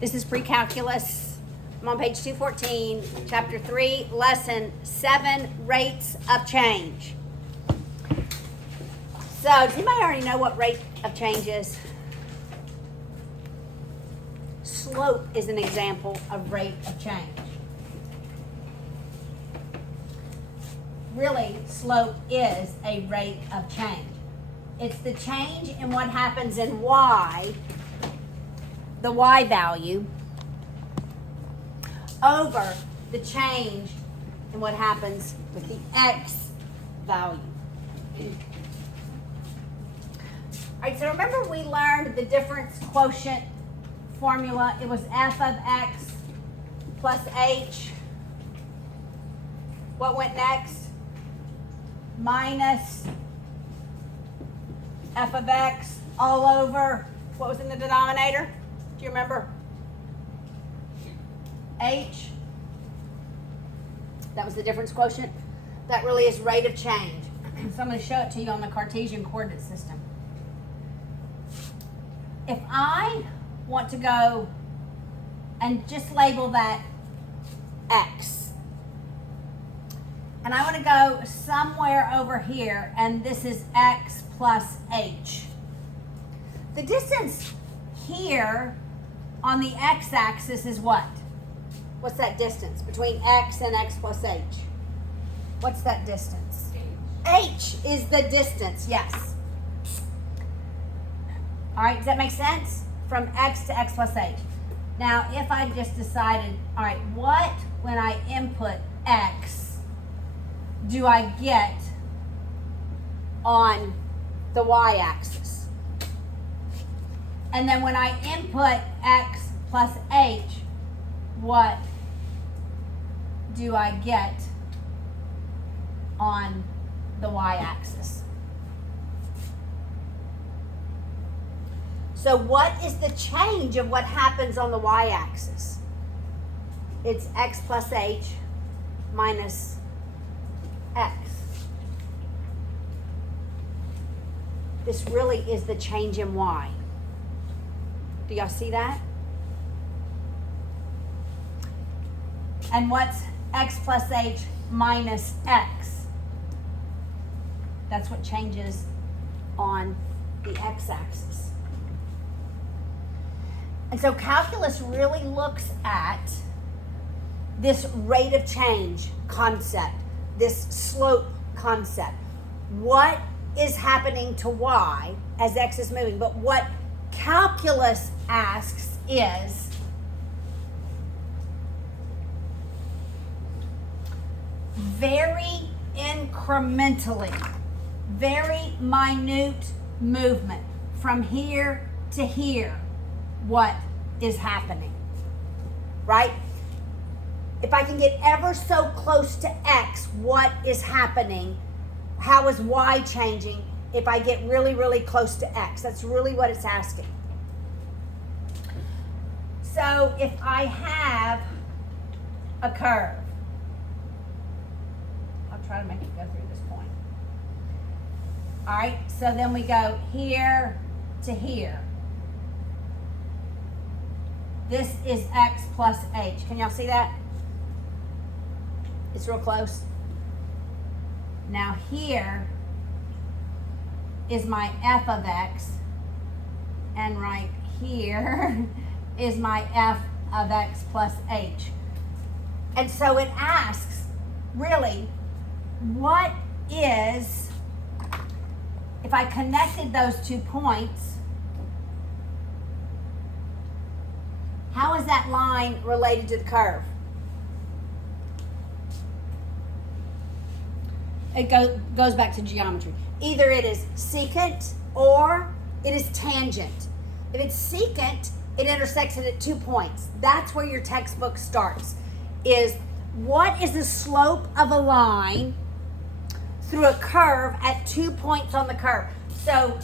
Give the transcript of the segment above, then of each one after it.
This is Precalculus. I'm on page 214, chapter 3, lesson 7, rates of change. So, does anybody already know what rate of change is? Slope is an example of rate of change. Really, slope is a rate of change. It's the change in what happens in y, the y value, over the change in what happens with the x value. All right, so remember we learned the difference quotient formula. It was f of x plus h. What went next? Minus f of x all over, what was in the denominator? Do you remember? H. That was the difference quotient. That really is rate of change. So I'm going to show it to you on the Cartesian coordinate system. If I want to go and just label that x, and I want to go somewhere over here, and this is x plus h. The distance here on the x-axis is what? What's that distance between x and x plus h? What's that distance? H is the distance, yes. All right, does that make sense? From x to x plus h. Now, if I just decided, all right, what, when I input x, do I get on the y-axis? And then when I input x plus h, what do I get on the y-axis? So what is the change of what happens on the y-axis? It's x plus h minus x. This really is the change in y. Do y'all see that? And what's x plus h minus x? That's what changes on the x-axis. And so calculus really looks at this rate of change concept, this slope concept. What is happening to y as x is moving? But what calculus asks is, very incrementally, very minute movement from here to here, what is happening, right? If I can get ever so close to x, what is happening? How is y changing if I get really, really close to x? That's really what it's asking. So if I have a curve, I'll try to make it go through this point. All right, so then we go here to here. This is x plus h. Can y'all see that? It's real close. Now here is my f of x, and right here is my f of x plus h. And so it asks, really, what is, if I connected those 2 points, how is that line related to the curve? It goes back to geometry. Either it is secant or it is tangent. If it's secant, it intersects it at 2 points. That's where your textbook starts, is what is the slope of a line through a curve at 2 points on the curve. So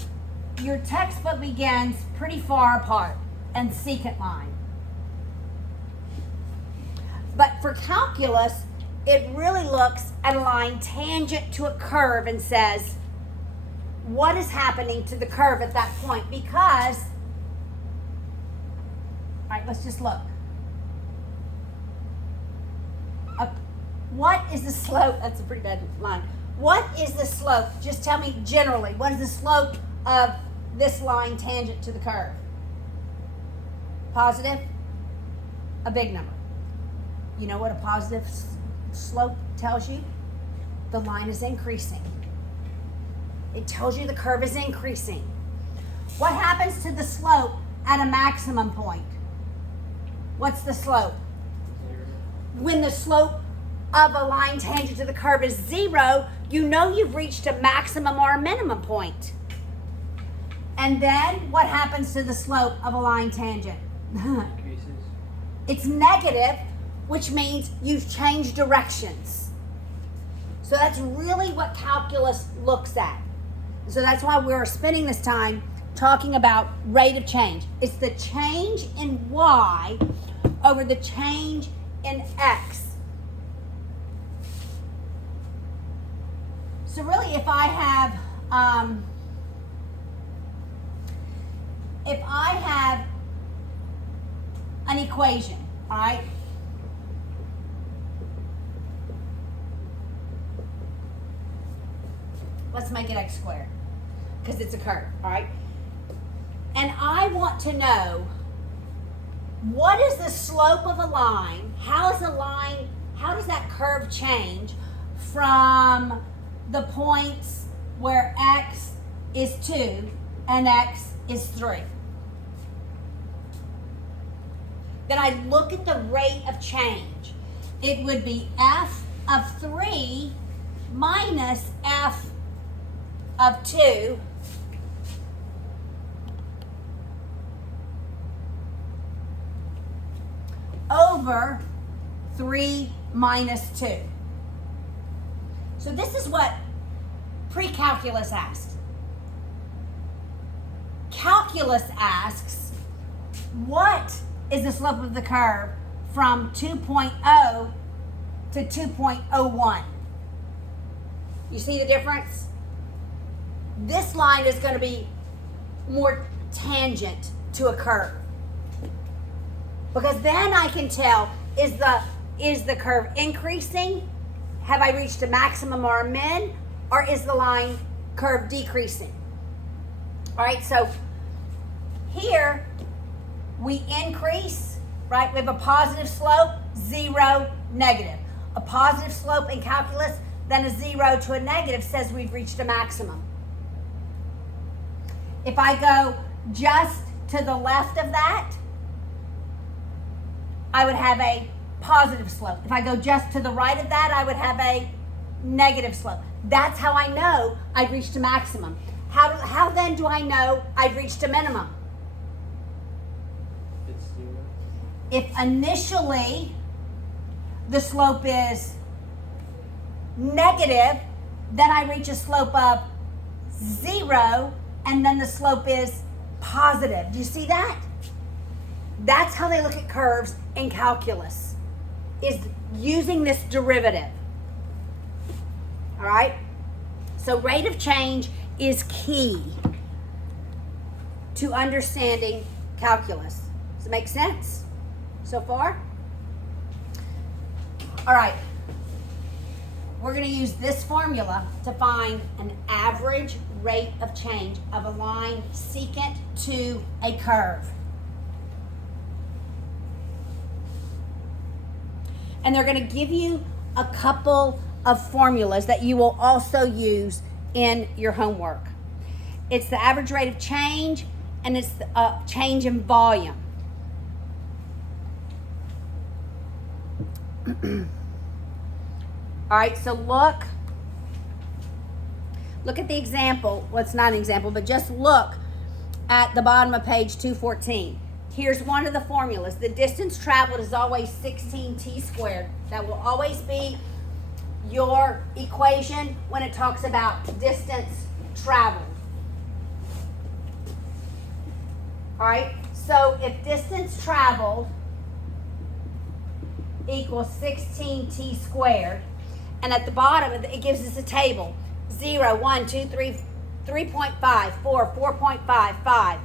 your textbook begins pretty far apart and secant line. But for calculus, it really looks at a line tangent to a curve and says, what is happening to the curve at that point? Because, all right, right, let's just look. What is the slope? That's a pretty bad line. What is the slope? Just tell me generally. What is the slope of this line tangent to the curve? Positive? A big number. You know what a positive slope tells you? The line is increasing. It tells you the curve is increasing. What happens to the slope at a maximum point? What's the slope? 0. When the slope of a line tangent to the curve is 0, you know you've reached a maximum or a minimum point. And then what happens to the slope of a line tangent? Increases. It's negative, which means you've changed directions. So that's really what calculus looks at. So that's why we're spending this time talking about rate of change. It's the change in y over the change in x. So really, if I have an equation, all right? Let's make it x squared because it's a curve, all right? And I want to know what is the slope of a line? How does that curve change from the points where x is 2 and x is 3? Then I look at the rate of change. It would be f of 3 minus f of 2 over 3 minus 2. So this is what precalculus asks. Calculus asks, what is the slope of the curve from 2.0 to 2.01? You see the difference? This line is going to be more tangent to a curve. Because then I can tell, is the curve increasing? Have I reached a maximum or a min? Or is the line curve decreasing? All right, so here we increase, right? We have a positive slope, 0, negative. A positive slope in calculus, then a 0 to a negative says we've reached a maximum. If I go just to the left of that, I would have a positive slope. If I go just to the right of that, I would have a negative slope. That's how I know I've reached a maximum. How then do I know I've reached a minimum? It's 0. If initially the slope is negative, then I reach a slope of 0, and then the slope is positive. Do you see that? That's how they look at curves in calculus, is using this derivative. All right? So rate of change is key to understanding calculus. Does it make sense so far? All right. We're going to use this formula to find an average rate of change of a line secant to a curve. And they're going to give you a couple of formulas that you will also use in your homework. It's the average rate of change, and it's the change in volume. All right, so look at the example. Well, it's not an example, but just look at the bottom of page 214. Here's one of the formulas. The distance traveled is always 16t squared. That will always be your equation when it talks about distance traveled. All right, so if distance traveled equals 16t squared, and at the bottom it gives us a table, 0, 1, 2, 3, 3.5, 4, 4.5, 5.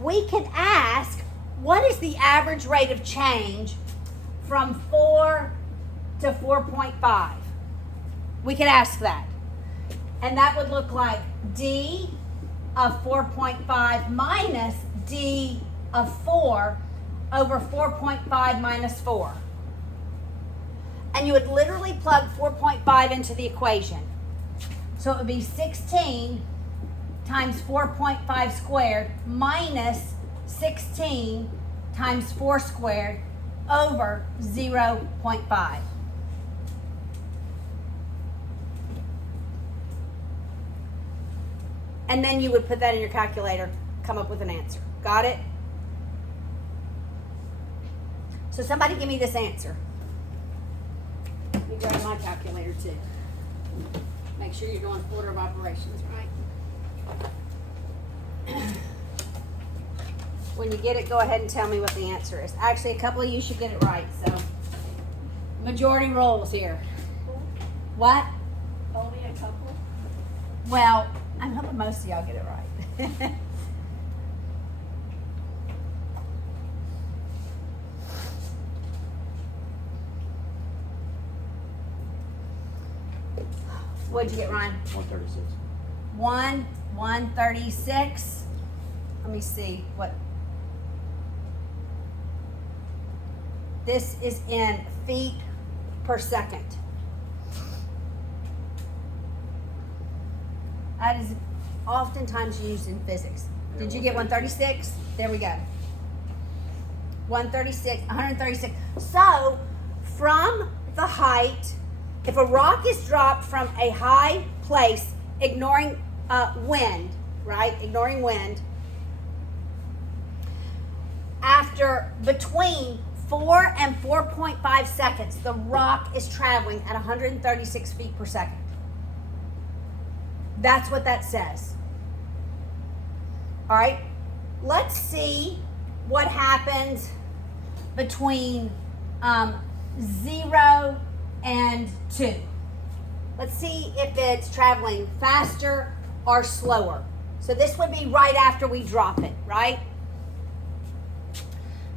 We can ask, what is the average rate of change from 4 to 4.5? We could ask that. And that would look like D of 4.5 minus D of 4 over 4.5 minus 4. And you would literally plug 4.5 into the equation. So it would be 16 times 4.5 squared minus 16 times 4 squared over 0.5. And then you would put that in your calculator, come up with an answer. Got it? So somebody give me this answer. Let me grab my calculator too. Make sure you're doing order of operations, right? When you get it, go ahead and tell me what the answer is. Actually, a couple of you should get it right, so. Majority rules here. What? Only a couple? Well, I'm hoping most of y'all get it right. What'd you get, Ryan? 136. 136. Let me see what. This is in feet per second. That is oftentimes used in physics. Did you get 136? There we go. 136. So, from the height, if a rock is dropped from a high place, ignoring wind, right? Ignoring wind, after between 4 and 4.5 seconds, the rock is traveling at 136 feet per second. That's what that says. All right, let's see what happens between 0 and 2. Let's see if it's traveling faster or slower. So this would be right after we drop it, right?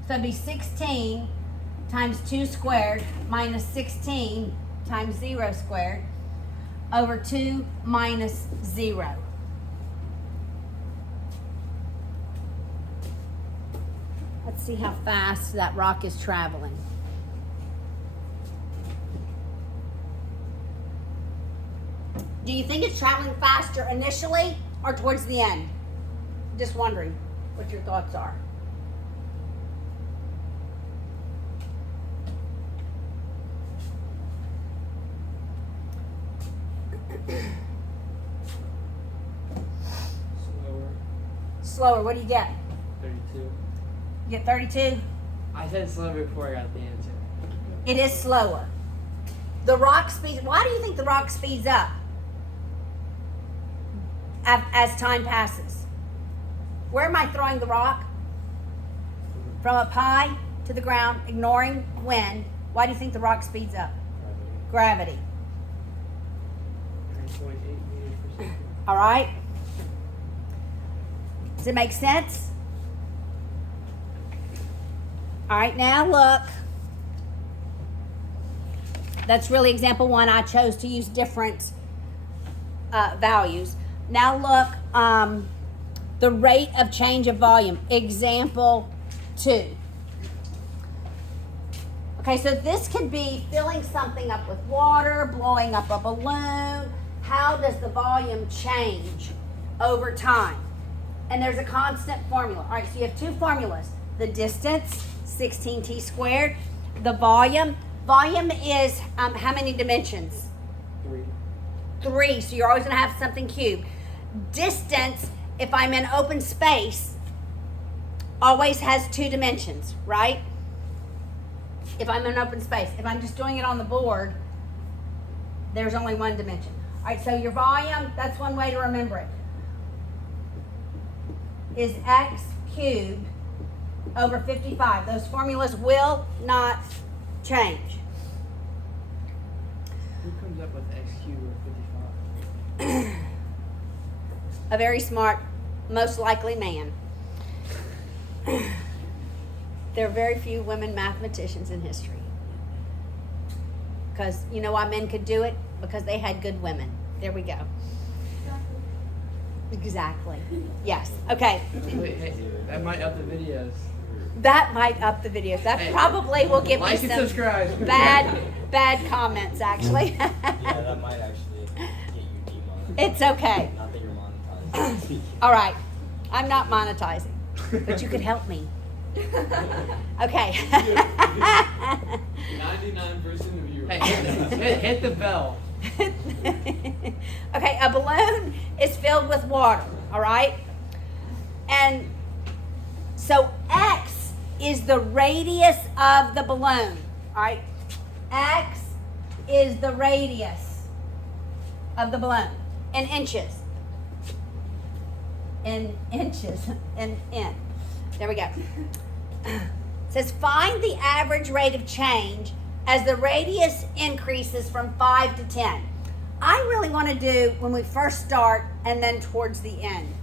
So it'd be 16 times 2 squared minus 16 times 0 squared over 2 minus 0. Let's see how fast that rock is traveling. Do you think it's traveling faster initially or towards the end? Just wondering what your thoughts are. Slower. What do you get? 32. You get 32? I said slower before I got the answer. It is slower. The rock speeds. Why do you think the rock speeds up as time passes? Where am I throwing the rock? From up high to the ground, ignoring wind. Why do you think the rock speeds up? Gravity. 9.8 meters per second. All right? Does it make sense? All right, now look. That's really example 1. I chose to use different values. Now look, the rate of change of volume. Example 2. Okay, so this could be filling something up with water, blowing up a balloon. How does the volume change over time? And there's a constant formula. All right, so you have 2 formulas. The distance, 16t squared. The volume. Volume is how many dimensions? 3. 3, so you're always going to have something cubed. Distance, if I'm in open space, always has 2 dimensions, right? If I'm in open space. If I'm just doing it on the board, there's only 1 dimension. All right, so your volume, that's one way to remember it, is x cubed over 55. Those formulas will not change. Who comes up with x cubed or 55? A very smart, most likely man. There are very few women mathematicians in history. Because you know why men could do it? Because they had good women. There we go. Exactly. Yes. Okay. Wait, hey, that might up the videos. That might up the videos. That Hey, probably will give like me and some subscribe. bad comments, actually. Yeah, that might actually get you demonetized. It's okay. Not that you're monetized. All right. I'm not monetizing, but you could help me. Okay. 99% of you. Hey, hit the bell. Okay, a balloon is filled with water, all right? And so X is the radius of the balloon, all right? X is the radius of the balloon in inches. In inches, in. There we go. It says find the average rate of change as the radius increases from 5 to 10. I really want to do when we first start and then towards the end.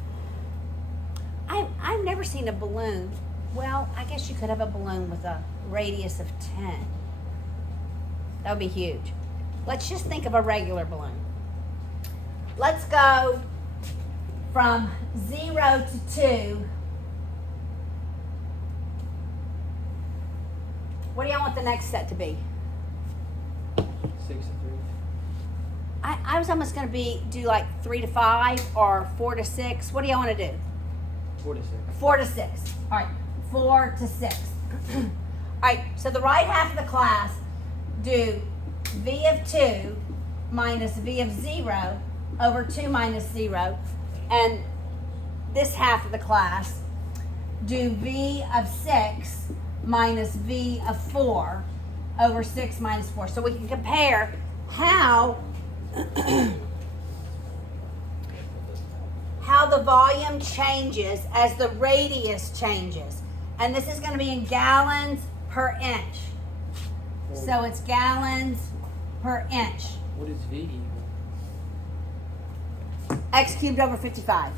I've never seen a balloon. Well, I guess you could have a balloon with a radius of 10. That would be huge. Let's just think of a regular balloon. Let's go from 0 to 2. What do y'all want the next set to be? 6 to 3. I was almost going to do like 3 to 5 or 4 to 6. What do y'all want to do? 4 to 6. 4 to 6. All right, 4 to 6. All right, so the right half of the class do V of 2 minus V of 0 over 2 minus 0. And this half of the class do V of 6 minus V of 4 over 6 minus 4. So we can compare how the volume changes as the radius changes. And this is going to be in gallons per inch. So it's gallons per inch. What is V equal? X cubed over 55.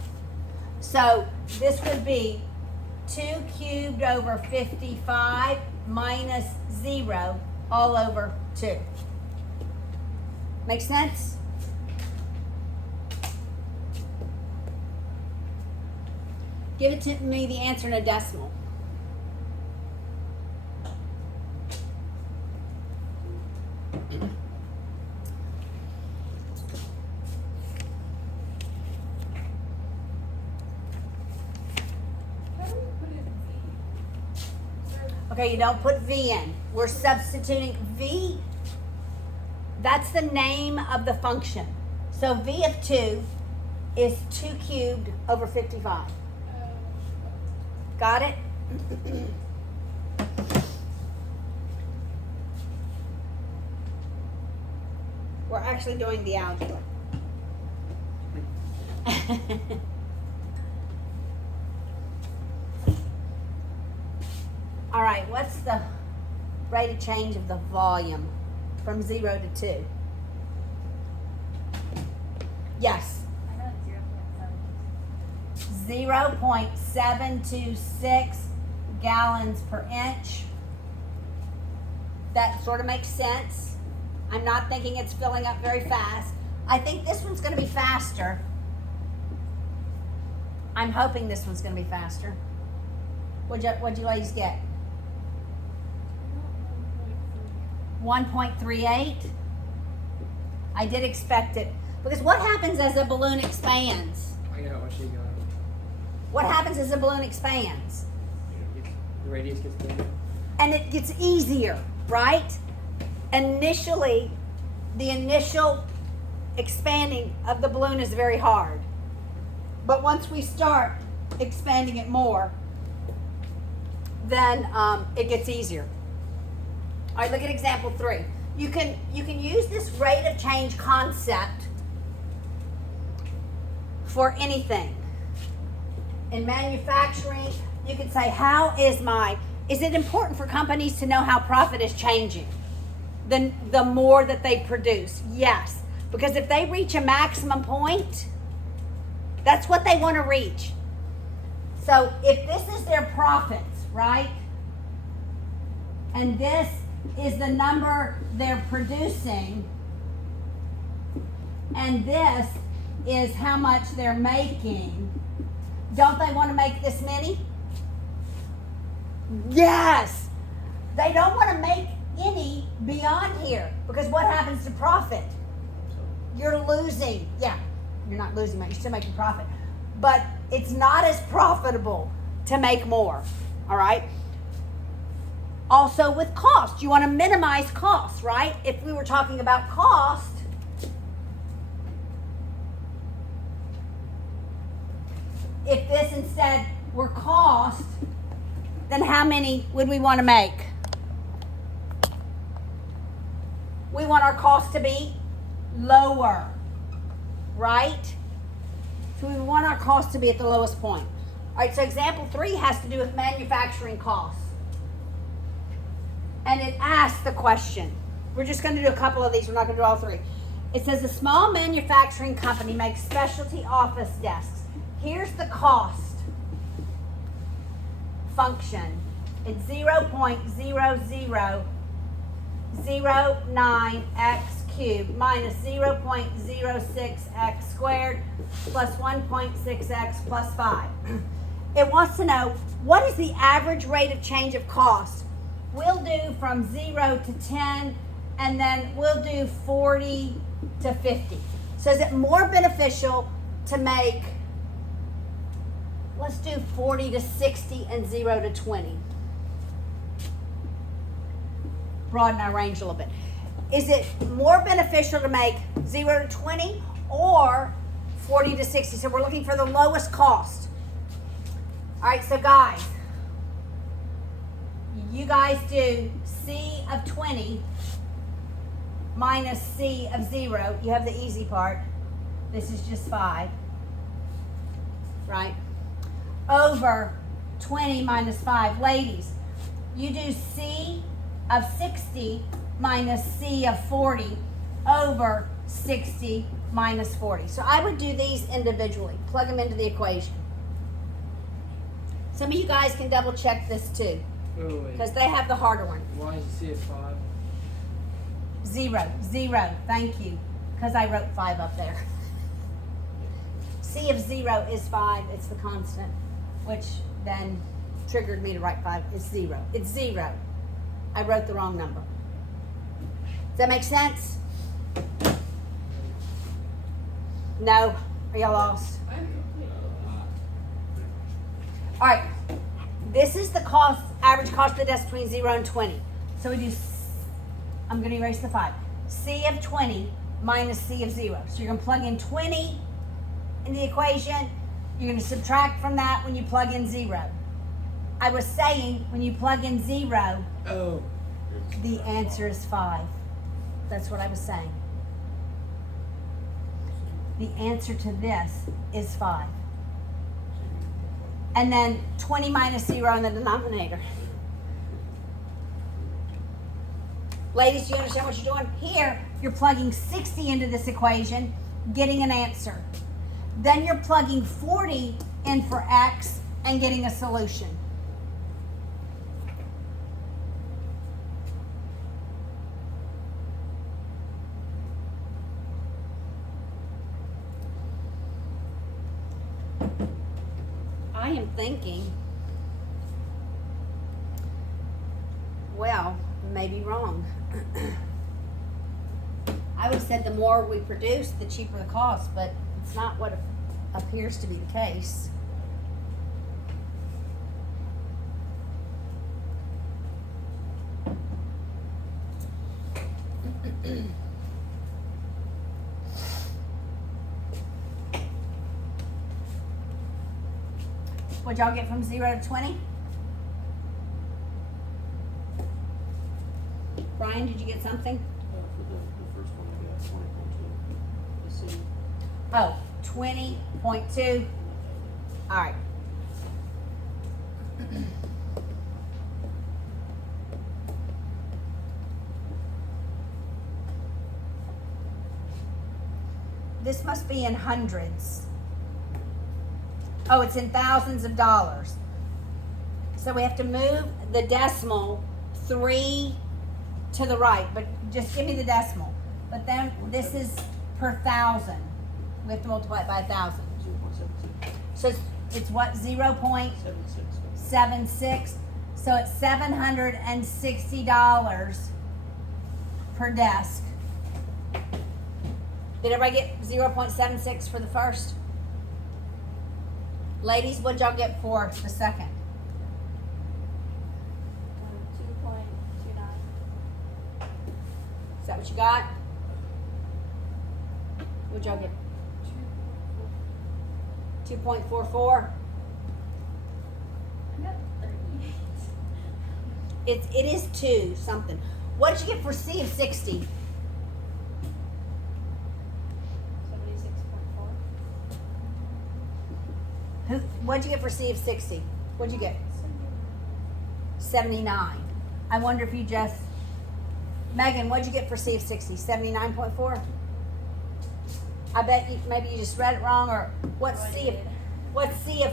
So this would be 2 cubed over 55 minus 0 all over 2. Make sense? Give it to me the answer in a decimal. Okay, you don't put V in. We're substituting V. That's the name of the function. So V of 2 is 2 cubed over 55. Got it? We're actually doing the algebra. All right, what's the rate of change of the volume from 0 to 2? Yes. I know it's 0.726 gallons per inch. That sort of makes sense. I'm not thinking it's filling up very fast. I think this one's going to be faster. I'm hoping this one's going to be faster. What'd you ladies get? 1.38. I did expect it. Because what happens as a balloon expands? I got what she got. What happens as a balloon expands? The radius gets bigger. And it gets easier, right? Initially, the initial expanding of the balloon is very hard. But once we start expanding it more, then it gets easier. All right, look at example 3. You can use this rate of change concept for anything. In manufacturing, you could say, is it important for companies to know how profit is changing? The more that they produce? Yes. Because if they reach a maximum point, that's what they want to reach. So if this is their profits, right? and this is the number they're producing, and this is how much they're making, don't they want to make this many? Yes! They don't want to make any beyond here, because what happens to profit? You're losing. Yeah, you're not losing money, you're still making profit. But it's not as profitable to make more, all right? Also with cost, you want to minimize costs, right? If we were talking about cost, if this instead were cost, then how many would we want to make? We want our cost to be lower, right? So we want our cost to be at the lowest point. All right, so example 3 has to do with manufacturing costs. And it asks the question. We're just going to do a couple of these. We're not going to do all 3. It says a small manufacturing company makes specialty office desks. Here's the cost function. It's 0.0009x cubed minus 0.06x squared plus 1.6x plus 5. It wants to know what is the average rate of change of cost. We'll do from 0 to 10, and then we'll do 40 to 50. So is it more beneficial to make, let's do 40 to 60 and 0 to 20. Broaden our range a little bit. Is it more beneficial to make 0 to 20 or 40 to 60? So we're looking for the lowest cost. All right, so guys, you guys do C of 20 minus C of 0. You have the easy part. This is just 5, right? Over 20 minus 5. Ladies, you do C of 60 minus C of 40 over 60 minus 40. So I would do these individually. Plug them into the equation. Some of you guys can double check this too, because they have the harder one. Why is C at 5? 0, 0, thank you, because I wrote 5 up there. C of 0 is 5, it's the constant, which then triggered me to write 5. It's 0. It's 0. I wrote the wrong number. Does that make sense? No? Are y'all lost? All right. This is the cost, average cost of the desk between 0 and 20. So we do, I'm going to erase the 5. C of 20 minus C of 0. So you're going to plug in 20 in the equation. You're going to subtract from that when you plug in 0. I was saying when you plug in 0, the answer is 5. That's what I was saying. The answer to this is 5. And then 20 minus 0 in the denominator. Ladies, do you understand what you're doing? Here, you're plugging 60 into this equation, getting an answer. Then you're plugging 40 in for x and getting a solution. I am thinking, well, maybe wrong. I would have said the more we produce, the cheaper the cost, but it's not what appears to be the case. What'd y'all get from 0 to 20? Brian, did you get something? For the first one, I got 20.2. Oh, 20.2. All right. This must be in hundreds. Oh, it's in thousands of dollars. So we have to move the decimal 3 to the right, but just give me the decimal. But then this is per thousand. We have to multiply it by 1,000. 0.76. So it's what, 0.76? So it's $760 per desk. Did everybody get 0.76 for the first? Ladies, what'd y'all get for the second? 2.29. Is that what you got? What'd y'all get? 2.44? I got 38. It is 2 something. What did you get for C of 60? 76.4. What'd you get for C of 60? What'd you get? 79. I wonder if you just, Megan, what'd you get for C of 60? 79.4? I bet you, maybe you just read it wrong, or what's Oh, I C of, did. what's C of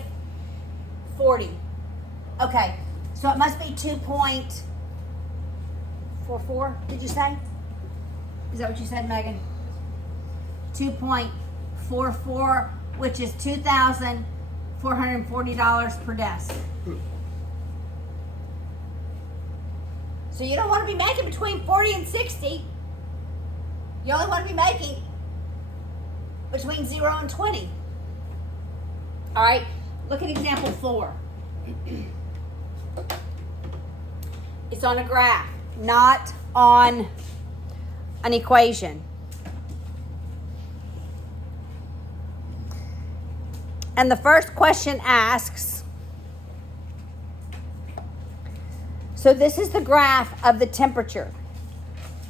40? Okay, so it must be 2.44, did you say? Is that what you said, Megan? 2.44, which is $2,440 per desk. So you don't want to be making between 40 and 60. You only want to be making between 0 and 20. All right, look at example 4. It's on a graph, not on an equation. And the first question asks, so this is the graph of the temperature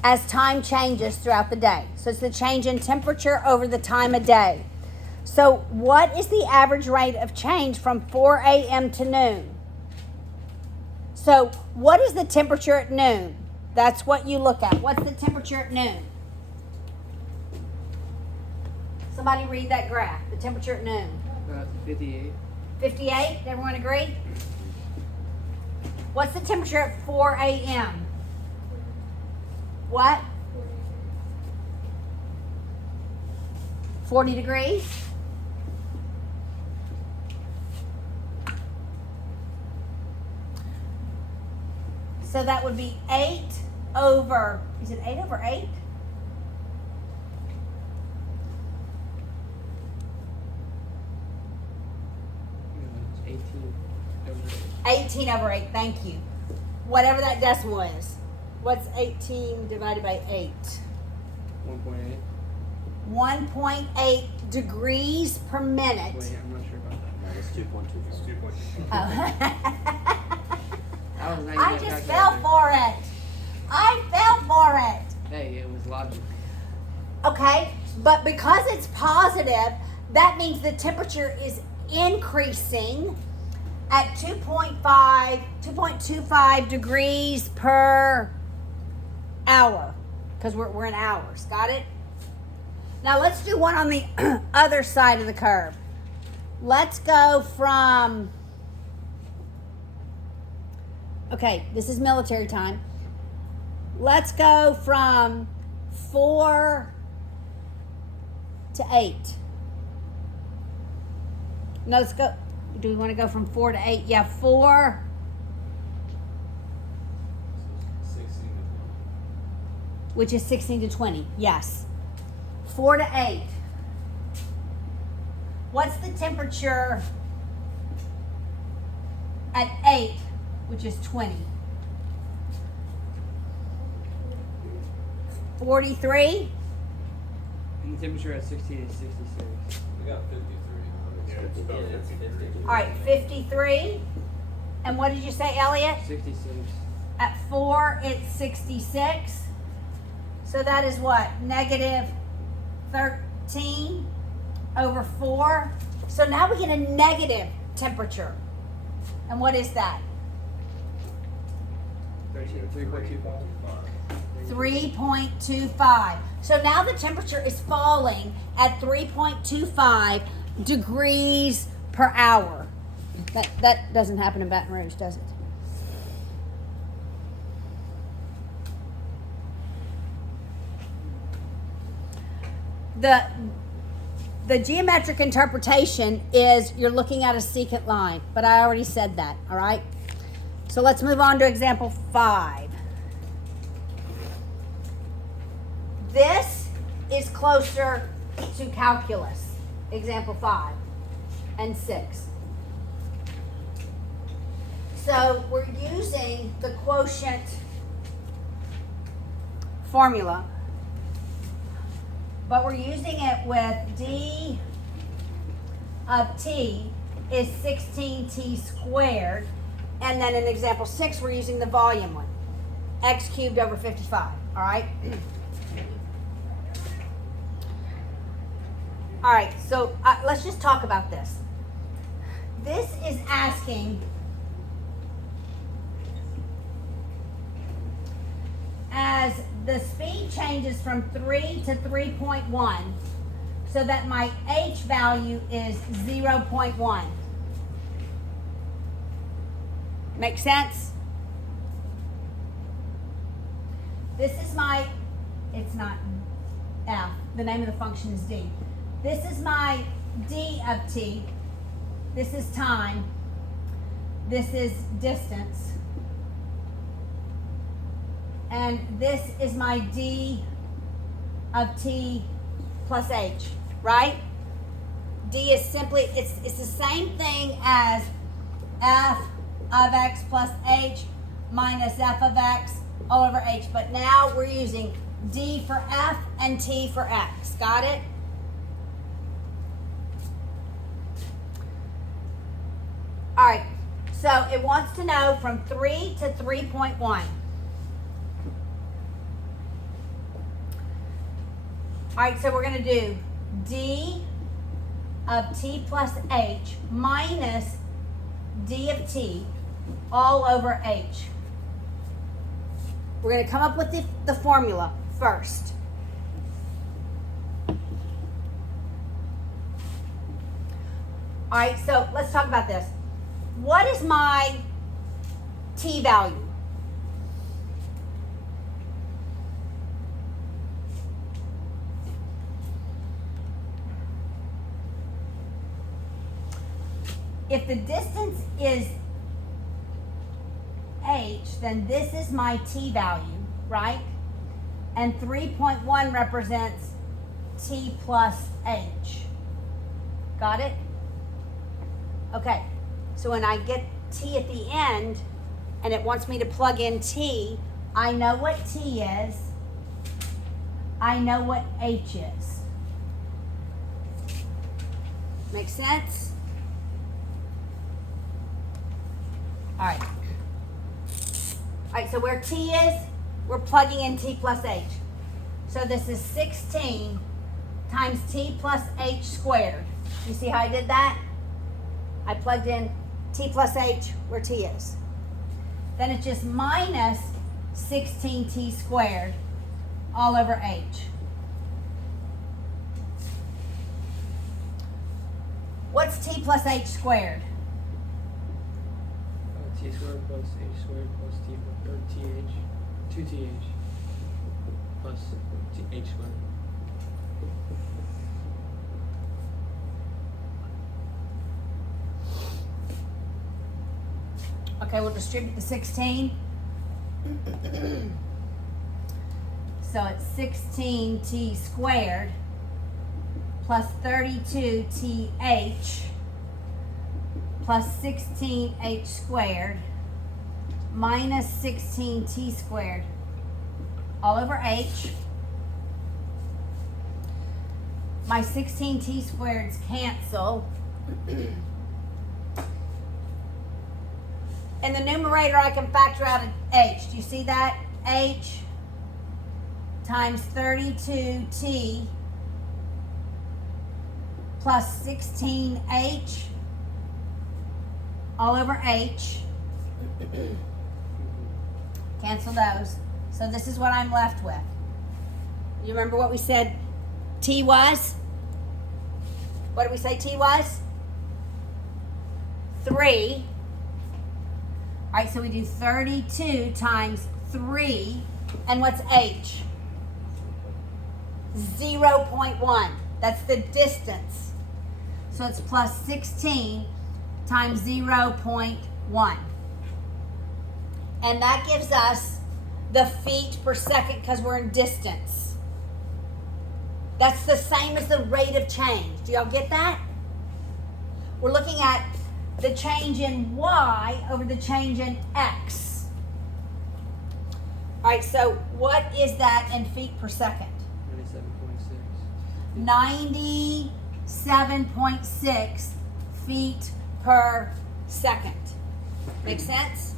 as time changes throughout the day. So it's the change in temperature over the time of day. So what is the average rate of change from 4 a.m. to noon? So what is the temperature at noon? That's what you look at. What's the temperature at noon? Somebody read that graph. The temperature at noon. 58. 58? Everyone agree? What's the temperature at 4 a.m.? What? 40 degrees? So that would be 8 over, is it 8 over 8? It's 18 over 18 over 8, thank you. Whatever that decimal is. What's 18 divided by 8? 1.8. 1.8 degrees per minute. Wait, I'm not sure about that. No, that's 2.25. It's 2.25. Oh. I was not I using a just fell calculator. for it. I fell for it. Hey, it was logic. Okay, but because it's positive, that means the temperature is increasing at 2.25 degrees per hour, because we're in hours. Got it? Now let's do one on the other side of the curve. Let's go from, okay, this is military time. Let's go from 4 to 8. No, let's go. Do we want to go from 4 to 8? Yeah, 4. 16 to 20. Which is 16 to 20. Yes. 4 to 8. What's the temperature at 8, which is 20? 43? And the temperature at 60 is 66. We got 53. Yeah, it's about 53. All right, 53. And what did you say, Elliot? 66. At 4, it's 66. So that is what? Negative 13 over 4. So now we get a negative temperature. And what is that? 3.25. 3.25. So now the temperature is falling at 3.25 degrees per hour. That doesn't happen in Baton Rouge, does it? the geometric interpretation is you're looking at a secant line, but I already said that, all right? So let's move on to example 5. This is closer to calculus, example 5 and 6. So we're using the quotient formula, but we're using it with d of t is 16t squared, and then in example 6 we're using the volume one, x cubed over 55, all right? All right, so let's just talk about this. This is asking as the speed changes from 3 to 3.1, so that my h value is 0.1. Make sense? This is my, it's not f, the name of the function is d. This is my d of t. This is time. This is distance. And this is my d of t plus h, right? D is simply, it's the same thing as f of x plus h minus f of x all over h. But now we're using d for f and t for x. Got it? All right, so it wants to know from 3 to 3.1. All right, so we're going to do d of t plus h minus d of t all over h. We're going to come up with the formula first. All right, so let's talk about this. What is my t value? If the distance is h, then this is my t value, right? And 3.1 represents t plus h. Got it? Okay, so when I get t at the end and it wants me to plug in t, I know what t is. I know what h is. Make sense? All right. All right, so where t is, we're plugging in t plus h. So this is 16 times t plus h squared. You see how I did that? I plugged in t plus h where t is. Then it's just minus 16t squared all over h. What's t plus h squared? T squared plus h squared plus t, or th, 2th plus h squared. Okay, we'll distribute the 16. So it's 16t squared plus 32th plus 16h squared minus 16t squared all over h. My 16t squareds cancel. In the numerator, I can factor out an h. Do you see that? H times 32t plus 16h all over h. Cancel those. So this is what I'm left with. You remember what we said t was? What did we say t was? 3. All right, so we do 32 times 3. And what's h? 0.1. That's the distance. So it's plus 16 times 0.1. And that gives us the feet per second because we're in distance. That's the same as the rate of change. Do y'all get that? We're looking at the change in y over the change in x. All right, so what is that in feet per second? 97.6. 97.6 feet per second. Make sense?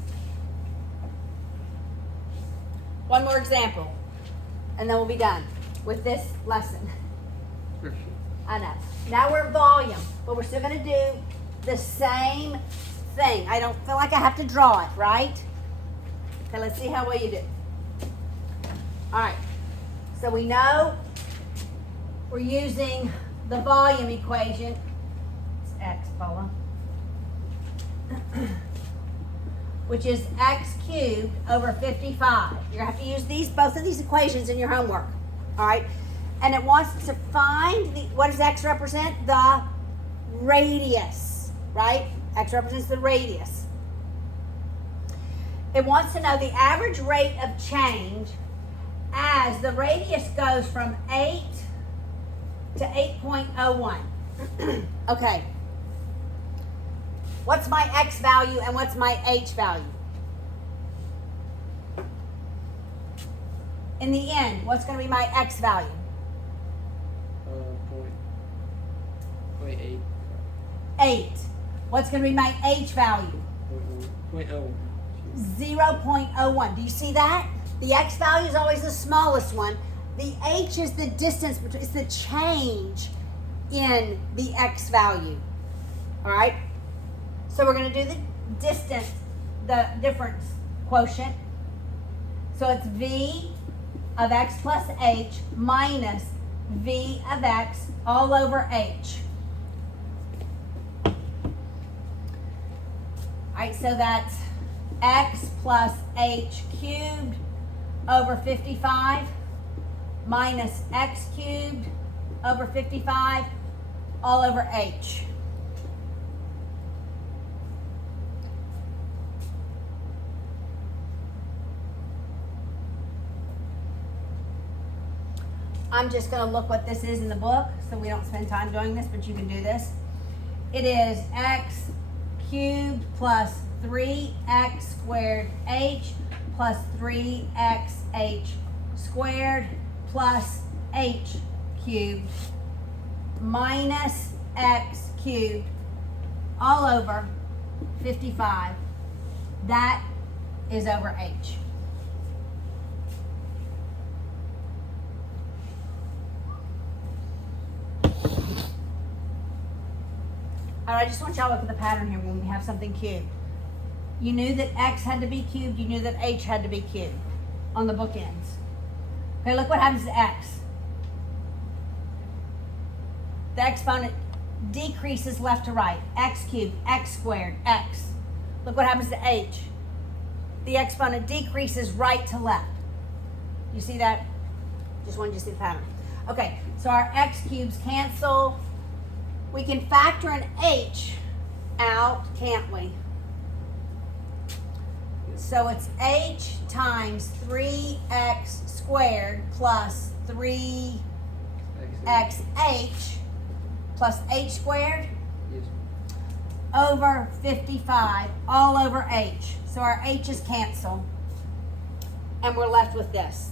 One more example, and then we'll be done with this lesson. I know. Now we're at volume, but we're still going to do the same thing. I don't feel like I have to draw it, right? Okay, let's see how well you do. All right. So we know we're using the volume equation. It's x, Paula. Which is x cubed over 55. You're going to have to use both of these equations in your homework. All right? And it wants to find, what does x represent? The radius, right? X represents the radius. It wants to know the average rate of change as the radius goes from 8 to 8.01. Okay. What's my x value and what's my h value? In the end, what's going to be my x value? 0.8. 8. What's going to be my h value? 0.01. 0.01. Do you see that? The x value is always the smallest one. The h is the distance between, it's the change in the x value. All right? So we're going to do the distance, the difference quotient. So it's v of x plus h minus v of x all over h. All right, so that's x plus h cubed over 55 minus x cubed over 55 all over h. I'm just going to look what this is in the book so we don't spend time doing this, but you can do this. It is x cubed plus 3x squared h plus 3xh squared plus h cubed minus x cubed all over 55. That is over h. All right, I just want y'all to look at the pattern here when we have something cubed. You knew that x had to be cubed. You knew that h had to be cubed on the bookends. Okay, look what happens to x. The exponent decreases left to right. X cubed, x squared, x. Look what happens to h. The exponent decreases right to left. You see that? Just wanted you to see the pattern. Okay, so our x cubes cancel. We can factor an h out, can't we? So it's h times 3x squared plus 3xh plus h squared Yes. over 55 all over h. So our h's cancel. And we're left with this.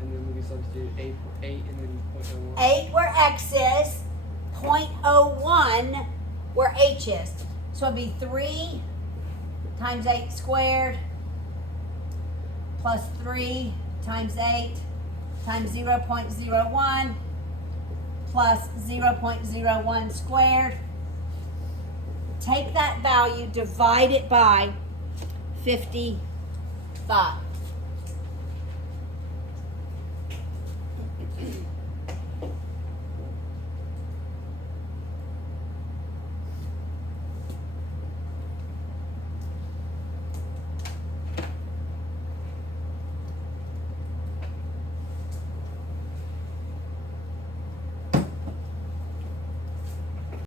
And then we can substitute 8 and then 0.01. 8 where x is, 0.01 where h is. So it'd be 3 times 8 squared plus 3 times 8 times 0.01 plus 0.01 squared. Take that value, divide it by 55.